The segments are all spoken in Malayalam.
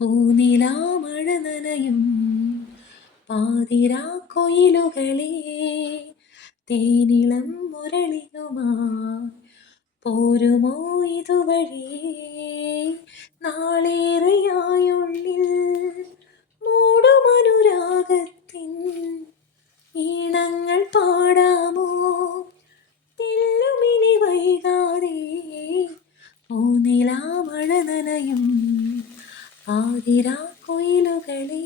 പൂനിലാമഴ നനയും പാതിരാ കൊയിലുകളെ തേനിളം മുരളിയുമായി പോരുമോ ഇതുവഴിയേ നാളേറെയായുള്ളിൽ മൂടുമനുരാഗത്തിൻ ഈണങ്ങൾ പാടാമോ തെല്ലുമിനി വൈകാതെ പൂനിലാമഴ നനയും പാതിരാ കൊയിലുകളെ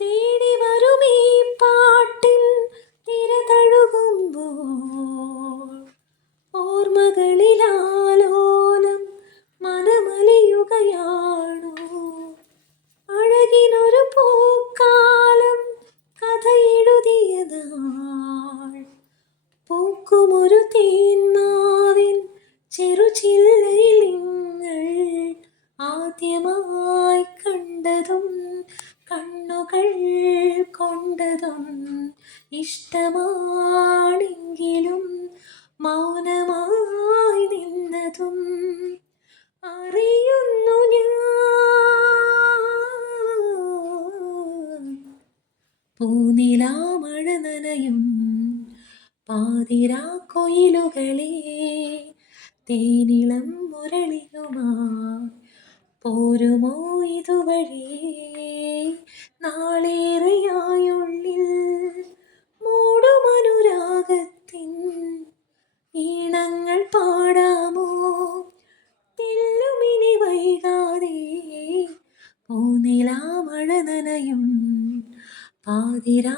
തേടി വരുമീ പാട്ടിൻ തിര തഴുകുമ്പോൾ ഓർമ്മകളിലാലോലം മനമലിയുകയാണോ അഴകിനൊരു പൂക്കാലം കഥ എഴുതിയതാൾ പൂക്കുമൊരു തേന്മാവിൻ ചെറുചില്ലയിൽ നിങ്ങൾ ആദ്യമായി കണ്ടതും കണ്ണുകൾ കൊണ്ടതും ഇഷ്ടമാണെങ്കിലും മൗനമായി നിന്നതും അറിയുന്നു ഞാൻ പൂനിലാമഴ നനയും പാതിരാ കൊയിലുകളെ തേനിളം മുരളിയുമായി പോരുമോ ഇതുവഴിയേ നാളേറെയായുള്ളിൽ മൂടുമനുരാഗത്തിൻ ഈണങ്ങൾ പാടാമോ തെല്ലുമിനി വൈകാതെ പൂനിലാമഴ നനയും പാതിരാ